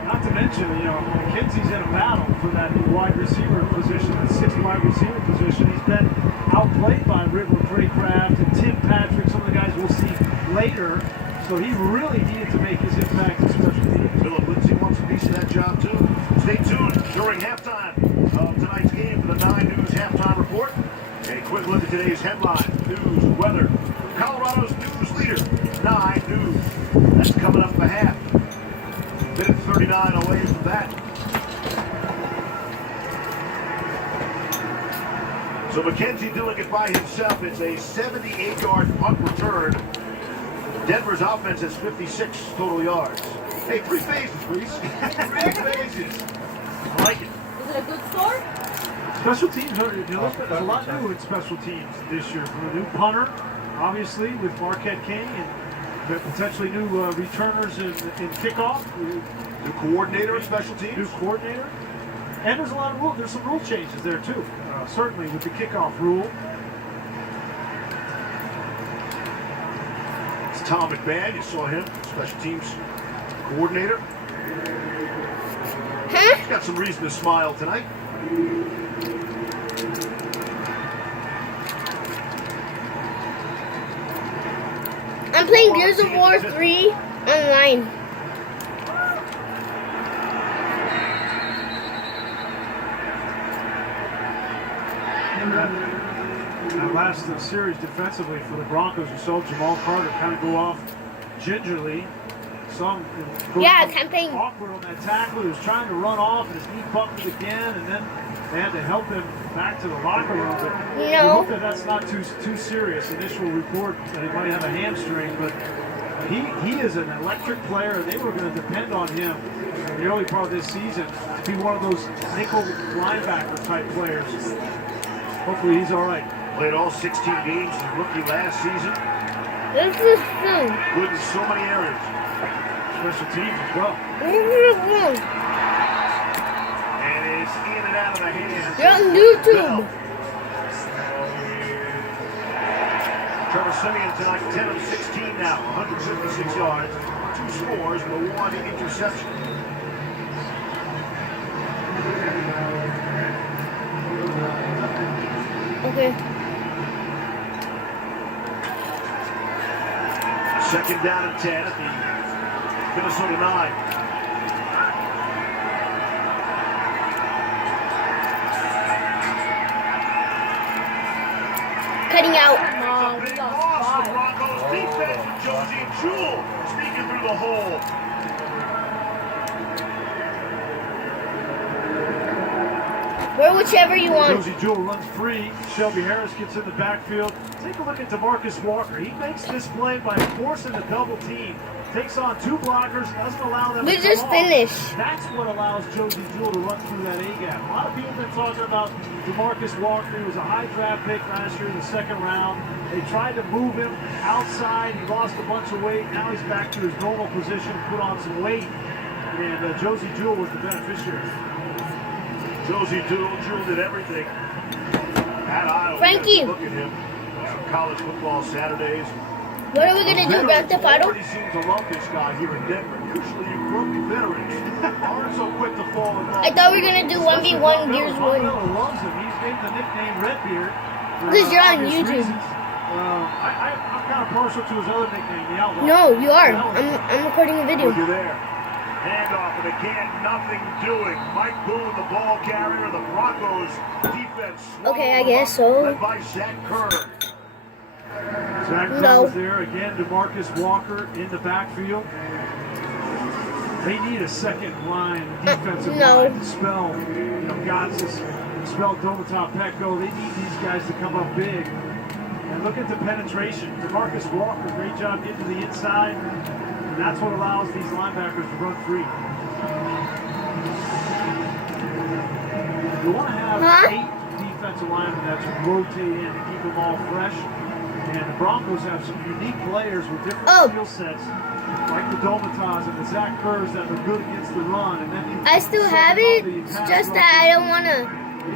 Not to mention, McKenzie's in a battle for that wide receiver position, that sixth wide receiver position. He's been outplayed by River Craycraft and Tim Patrick, some of the guys we'll see later. So he really needed to make his impact in special teams. Philip Lindsay wants a piece of that job too. Stay tuned during halftime of tonight's game for the 9 News Halftime Report. A quick look at today's headline, news, weather. Colorado's news leader, 9 News. That's coming up at the half. Minute 39 away from that. So McKenzie doing it by himself. It's a 78-yard punt return. Denver's offense has 56 total yards. Hey, 3 phases, please. 3 phases. I like it. Is it a good score? Special teams, there's a lot new in special teams this year. From a new punter, obviously, with Marquette King, and potentially new returners in kickoff. New coordinator in special teams. New coordinator. And there's a lot of rules. There's some rule changes there, too. Certainly with the kickoff rule. It's Tom McMahon. You saw him, special teams coordinator. He's got some reason to smile tonight. I'm playing Gears of War 3 online. That last series defensively for the Broncos, you saw Jamal Carter kind of go off gingerly. Some awkward on that tackle. He was trying to run off, and his knee buckled again, and then they had to help him back to the locker room. But we hope that that's not too serious. Initial report that he might have a hamstring, but he is an electric player, and they were going to depend on him in the early part of this season to be one of those nickel linebacker type players. Hopefully he's all right. Played all 16 games as a rookie last season. This is fun. Good in so many areas. Special teams as well. And it's in and out of the hands. You're on YouTube. Trevor Siemian tonight, 10 of 16 now, 156 yards, 2 scores, but 1 interception. Okay. Second down and 10 at the Minnesota 9. Cutting out. Big loss for Broncos defense. Josie Jewell sneaking through the hole. Or whichever you want. Josie Jewell runs free. Shelby Harris gets in the backfield. Take a look at DeMarcus Walker. He makes this play by forcing a double team. Takes on 2 blockers, doesn't allow them to come just off. finished. That's what allows Josie Jewell to run through that A-gap. A lot of people have been talking about DeMarcus Walker. He was a high draft pick last year in the 2nd round. They tried to move him outside. He lost a bunch of weight. Now he's back to his normal position, put on some weight. And Josie Jewell was the beneficiary. Josie Jewell did everything at Iowa. Frankie. Look at him. Some college football Saturdays. What are we gonna do, Grand Theft Auto? Everybody seems to love this guy here in Denver. Usually you grumpy veterans aren't so quick to fall in love. I thought we were gonna do 1v1 Gears 1. Miller loves him. He's named the nickname Redbeard. Because you're on obvious YouTube. reasons. I'm kind of partial to his other nickname, the Outlaw. No, you are. I'm recording a video. Look at there. Handoff, and again, nothing doing. Mike Boone, the ball carrier, the Broncos defense. Okay, I guess so. Led by Zach Kerr. Zach Kerr was there again. DeMarcus Walker in the backfield. They need a second line, defensive line to spell, Gotsis, spell Domatov Petco. They need these guys to come up big. And look at the penetration. DeMarcus Walker, great job getting to the inside. And that's what allows these linebackers to run free. You want to have 8 defensive linemen that rotate in and keep them all fresh. And the Broncos have some unique players with different skill sets, like the Domatas and the Zach Kerrs that are good against the run. And then I still have it, it's just that I don't want to.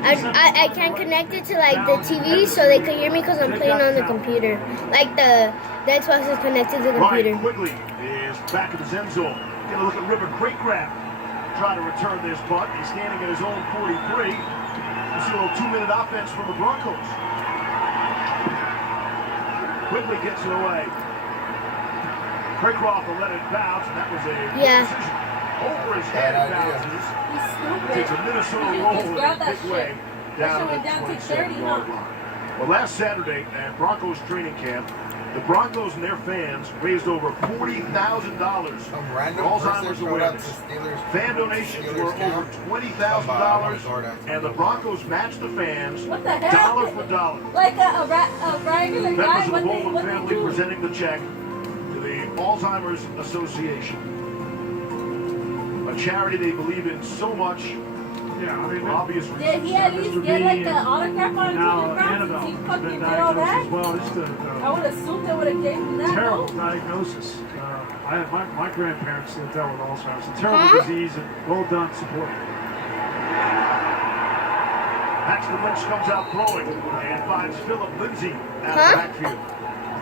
I can't connect it to like the TV so they can hear me because I'm playing on the computer. Like the Xbox is connected to the computer. Ryan Quigley is back in the end zone. Get a look at River. Great grab. Try to return this punt. He's standing at his own 43. You see a little 2-minute offense from the Broncos. Quigley gets it away. Craycroft will let it bounce, and that was a decision. Over his head bounces. Takes a Minnesota roll in a big way down at the 27-yard line. Well, last Saturday at Broncos training camp, the Broncos and their fans raised over $40,000 for Alzheimer's awareness. Fan donations were over $20,000, and the Broncos matched the fans dollar for dollar. Like a regular guy. Members of the Bowman family presenting the check to the Alzheimer's Association. A charity they believe in so much. Yeah, I mean, for obvious reasons. Did he at least get like an autograph on Annabelle he has fucking been did all diagnosed that? as well. Just I would assume they would have gave him that. Terrible diagnosis. I had my grandparents that dealt with Alzheimer's. A terrible disease, and well done support. Paxton Lynch comes out throwing and finds Philip Lindsay out of the backfield.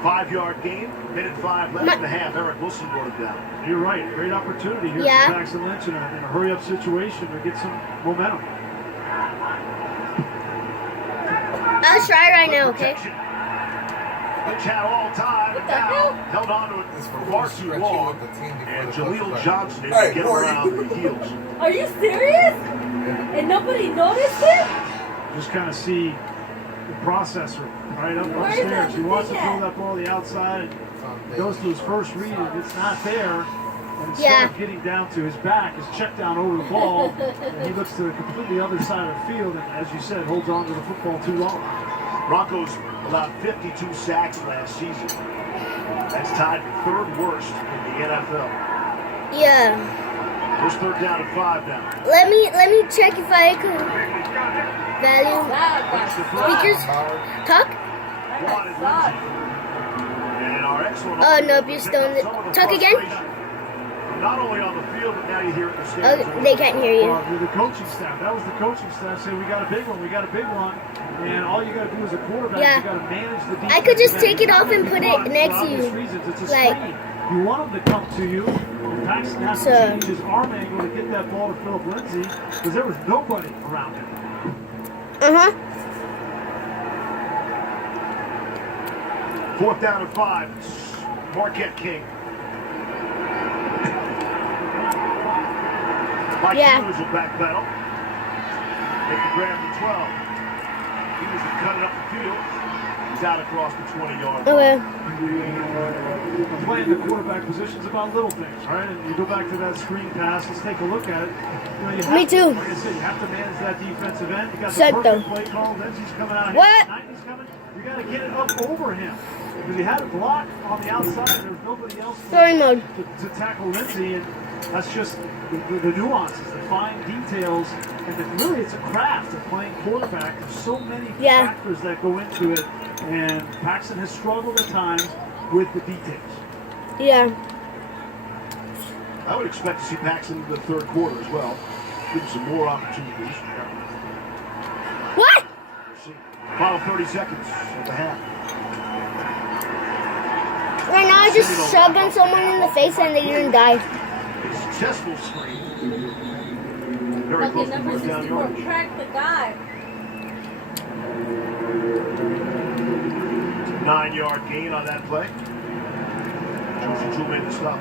5-yard gain, minute 5 left in the half. Eric Wilson brought it down. You're right. Great opportunity here for Paxton Lynch in a hurry-up situation to get some momentum. I'll try right now, okay? Lynch had all time, and now held on to it for far too long. And Jaleel Johnson able to get around the heels. Are you serious? And nobody noticed it? Just kind of see the processor right up upstairs. He wants to throw that ball to the outside. Goes to his first read, and it's not there. And instead of getting down to his back, is checked down over the ball. And he looks to the completely other side of the field, and as you said, holds on to the football too long. Broncos allowed 52 sacks last season. That's tied for 3rd worst in the NFL. Yeah. Just 3rd down and 5 now. Let me check if I can value speakers. Talk. And our excellent nope, you're still in the talk again. Not only on the field, but now you hear it in the stands. They can't hear you. The coaching staff. That was the coaching staff saying, we got a big one, we got a big one. And all you got to do as a quarterback, you got to manage the defense. I could just take it off and put it next to you. It's a like, screen. You want him to come to you. And Paxton has to change his arm angle to get that ball to Philip Lindsay because there was nobody around him. 4th down and 5. Marquette King. Mike Hughes will back pedal. Make the grab to 12. He was cut it up the field. He's out across the 20-yard line. Playing the quarterback position is about little things, right? And you go back to that screen pass. Let's take a look at it. You know, you have Me too. Like I said, you have to manage that defensive end. You got the perfect play call. Lindsay's coming out. What? He's coming. You got to get it up over him. Because he had a block on the outside. There was nobody else to tackle Lindsay. And that's just the nuances, the fine details. And really, it's a craft of playing quarterback. There's so many factors that go into it. And Paxton has struggled at times with the details. Yeah. I would expect to see Paxton in the 3rd quarter as well. Give him some more opportunities. What? Final 30 seconds of the half. Right now, I just shoved on someone in the face and they didn't die. A successful screen. Very close to Number first down 64, yardage. track the guy. 9-yard gain on that play. Josie Chu made the stop.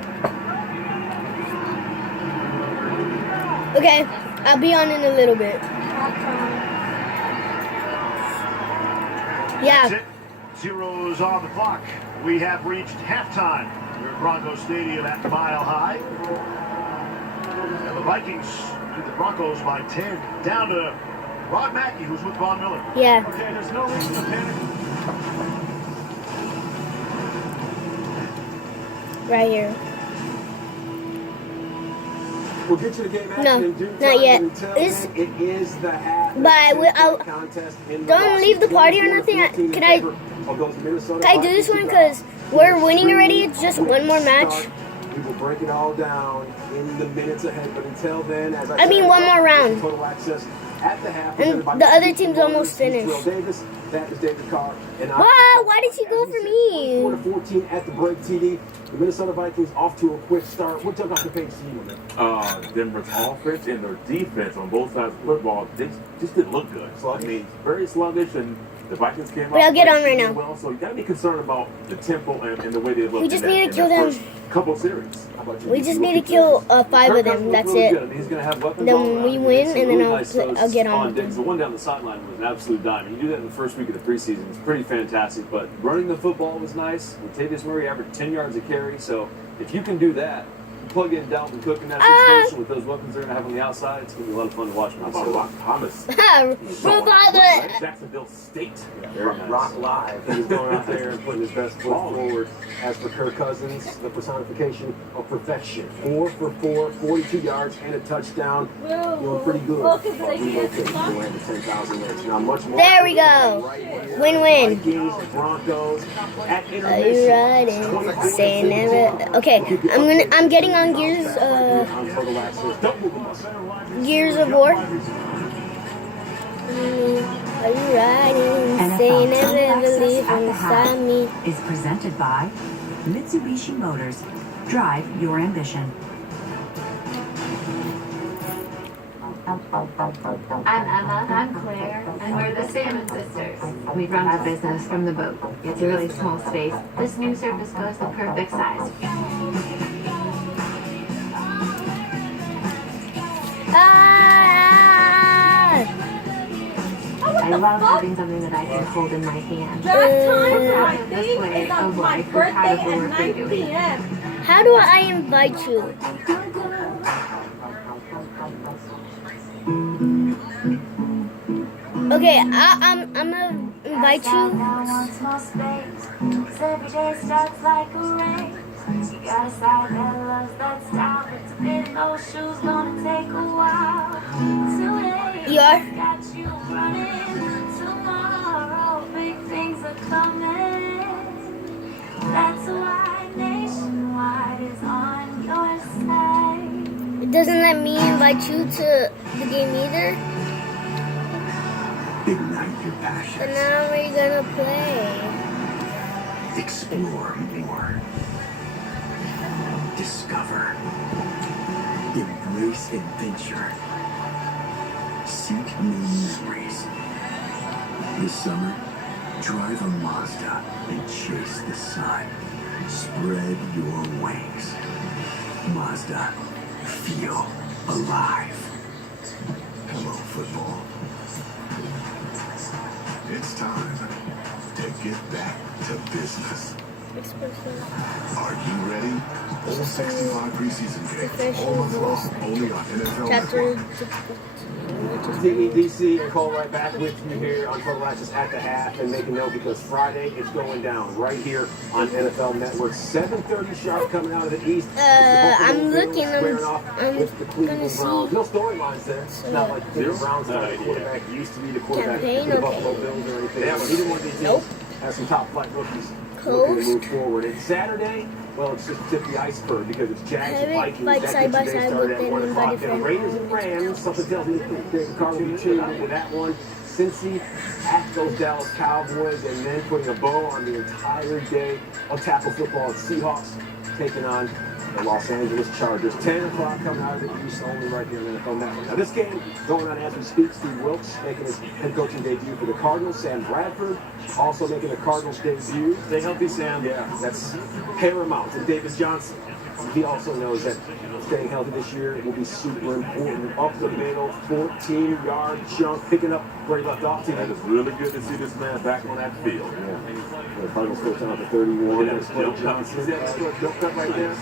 Okay, I'll be on in a little bit. That's Yeah. it. Zeros on the clock. We have reached halftime. We're at Broncos Stadium at Mile High. And the Vikings lead the Broncos by 10. Down to Rod Mackey, who's with Von Miller. Yeah. Okay, there's no reason to panic. Right here. We'll get you the game action No, in due not time, yet. but until This- then, it is the half. But I'll contest in don't leave the party or nothing. Can I do this one? Because we're winning already. It's just one more match. We will break it all down in the minutes ahead, but until then, as I mean, one more round. Total access at the half. And the other team's almost finished. Will Davis, that is David Carr, and What? Why did she go for me? 4-14 at the break. TD. The Minnesota Vikings off to a quick start. What took off the page to you, man? Denver's offense and their defense on both sides of football just didn't look good. So I mean, very sluggish, and the Vikings came out. But I'll get on played right now. Well, so you got to be concerned about the tempo and the way they look. We just in that, need to in kill that them. first couple series. How about you? We just need to kill 5 of them. That's it. He's going to have weapons all Then around. we He win, makes some and then really I'll nice play, throws I'll get on on with Diggs. them. The one down the sideline was an absolute dime. You do that in the first week of the preseason. It's pretty fantastic. But running the football was nice. Latavius Murray averaged 10 yards a carry. So if you can do that, plug in Dalvin Cook in that situation with those weapons they're going to have on the outside, it's going to be a lot of fun to watch. How about Rock Thomas? Robot. Jacksonville State. Very Rock Live. He's going out there and putting his best foot forward. As for Kirk Cousins, the personification of perfection. 4 for 4, 42 yards and a touchdown. Doing pretty good. Relocating to land of 10,000 yards. Now much more. There we go. Win-win. Vikings, Broncos at Are you intermission. riding? Say never. Okay, I'm getting on Gears On total access. Double the muscle. Gears of War. Are you riding? Say NFL never Total believe Access at the inside Half me. is presented by Mitsubishi Motors. Drive your ambition. I'm Emma. I'm Claire. And we're the Salmon Sisters. We run our business from the boat. It's a really small space. This new service goes the perfect size. I love having something that I can hold in my hand. That time for my This thing way is on of my life, we're birthday proud of the at work we're 9 doing. p.m. How do I invite you? Okay, I'm gonna invite you. Every day starts like a race. You got a side that loves that style, but to fit in those shoes gonna take a while. Today, You are? got you running. Tomorrow, big things are coming. That's why Nationwide is on your side. It doesn't let me invite you to the game either. Ignite your passion. But now we're gonna play. Explore more. Discover. Embrace adventure. Seek new memories. This summer, drive a Mazda and chase the sun. Spread your wings. Mazda. Feel alive. Hello, football. It's time to get back to business. Are you ready? All 65 preseason games, all month long, only on NFL Network. DC and Cole right back with you here on Total Access at the half, and make a note because Friday it's going down right here on NFL Network. 7:30 sharp coming out of the East. I'm looking. Squaring off I'm with the Cleveland gonna see. Browns. No storylines there. It's not like the Browns are the quarterback used to be the quarterback of Campaign, the okay. Buffalo Bills or anything. Yeah, but either one of these Nope. teams has some top flight rookies looking Coast. to move forward. And Saturday, well, it's just the tip of the iceberg because it's Jags and Have it Vikings. like That side by gets your day side started with at 1 anybody o'clock. Then friend. Raiders and Rams. Something tells me David Carr will be tuned into that one. Cincy at those Dallas Cowboys, and then putting a bow on the entire day of tackle football and Seahawks taking on the Los Angeles Chargers. 10 o'clock coming out of the East, only right here in NFL Network. Now this game going on as we speak. Steve Wilks making his head coaching debut for the Cardinals. Sam Bradford also making the Cardinals debut. Stay healthy, Sam. Yeah, that's paramount. And David Johnson, he also knows that staying healthy this year will be super important. Up the middle, 14-yard jump, picking up where he left off. And it's really good to see this man back on that field. Yeah. The Cardinals first down to 31. Yeah, jump cut. See that jump cut right there?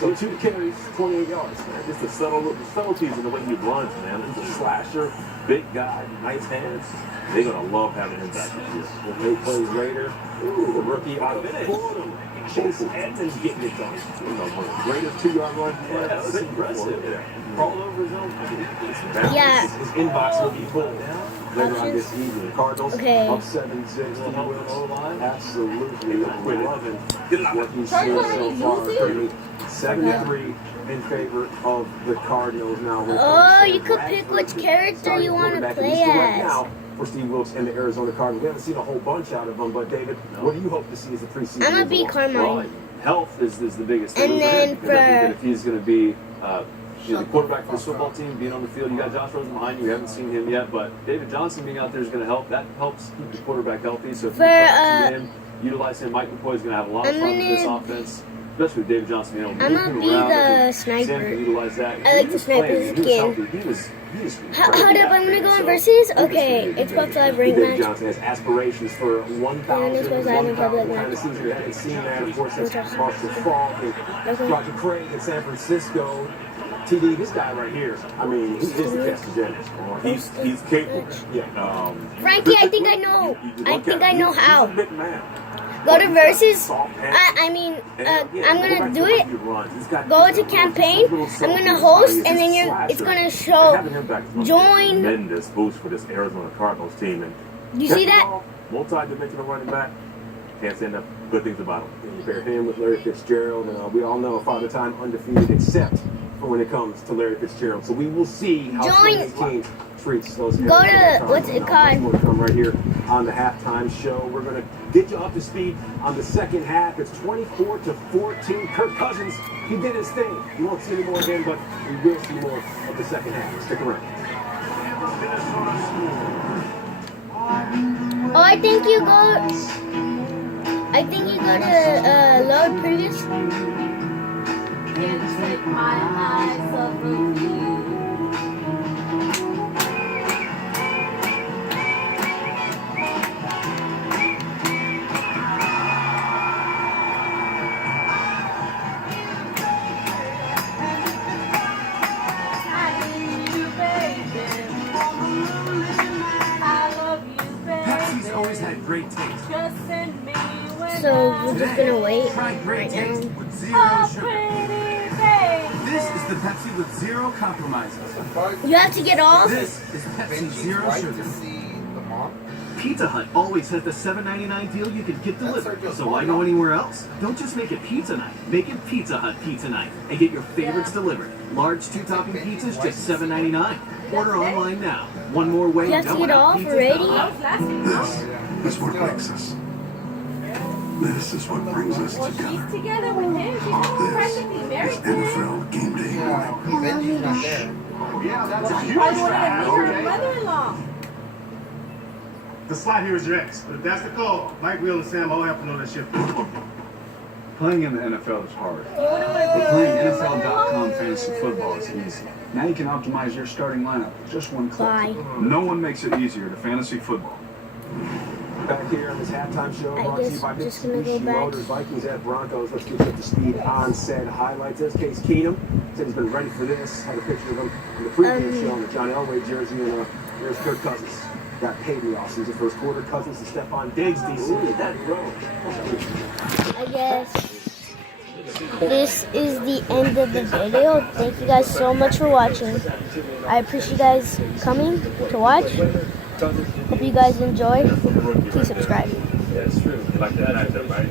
So 2 carries, 28 yards. Man, just the subtleties in the way he runs, man. He's a slasher, big guy, nice hands. They're going to love having him back this year. With 8 plays later, the rookie out of Fordham. Chase Edmonds getting it done. Greatest 2-yard run. Yeah, that's impressive. Yeah. All over his own. Yeah. His inbox will be full later on this evening. Cardinals up 7-6. Absolutely loving what he's seen so far. Currently 7-3 in favor of the Cardinals now. Oh, you could pick which character you want to play as. For Steve Wilks and the Arizona Cardinals. We haven't seen a whole bunch out of them, but David, what do you hope to see as the preseason? I'm gonna be Carmine. Health is the biggest thing. And then for if he's going to be the quarterback for this football team, being on the field, you got Josh Rosen behind you. You haven't seen him yet, but David Johnson being out there is going to help. That helps keep the quarterback healthy. So if you him, utilize him, Mike McCoy is going to have a lot of fun with this offense. Especially with David Johnson, you know, I'm gonna be the sniper. Sam can utilize that. I like the sniper's skin. Hold up, I'm gonna go on versus. Okay, Xbox Live rank David match. Johnson has aspirations for 1,000 kind of season. We haven't seen that, of course. That's Marshall Faulk and Roger Craig in San Francisco. TD, this guy right here. I mean, he is the Castellanos. He's capable. Yeah. Frankie, I think I know. I think I know how. Go to versus. I'm gonna do it. Go to campaign. I'm gonna host, and then it's gonna show. Join. Tremendous boost for this Arizona Cardinals team. And you see that? Multi-dimensional running back. Can't say enough good things about him. You pair him with Larry Fitzgerald, and we all know Father Time undefeated, except for when it comes to Larry Fitzgerald. So we will see how this team treats those. Go to what's it called? More to come right here on the halftime show. We're gonna get you up to speed on the second half. It's 24-14. Kirk Cousins, he did his thing. You won't see any more of him, but we will see more of the second half. Stick around. Oh, I think you go to load previous. Can't take my eyes off of you. Always had great taste. So we're just gonna wait right now. With zero sugar. This is the Pepsi with zero compromises. You have to get off. This is Pepsi Zero Sugar. Pizza Hut always has the $7.99 deal you can get delivered. So why go anywhere else? Don't just make it pizza night. Make it Pizza Hut Pizza Night and get your favorites delivered. Large 2-topping pizzas just $7.99. Order online now. One more way. You have to get off already? This is what makes us. This is what brings us together. Together with him, she's practically married to him. NFL game day morning. Yeah, that's a huge Probably wanted to meet her mother-in-law. The slot here is your ex, but if that's the call, Mike, Will, and Sam all have to know that shit. Playing in the NFL is hard, but playing NFL.com fantasy football is easy. Now you can optimize your starting lineup with just one click. No one makes it easier to fantasy football. Back here on this halftime show, brought to you by just gonna go Mitsubishi back. Motors, Vikings at Broncos. Let's get you up to speed on said highlights. This Case Keenum said he's been ready for this. Had a picture of him in the pregame show in the John Elway jersey, and there's Kirk Cousins. Got paid in the offseason. First quarter, Cousins to Stephon Diggs, DC. That I guess this is the end of the video. Thank you guys so much for watching. I appreciate you guys coming to watch. Hope you guys enjoy. Please subscribe. That's true. Like that, right?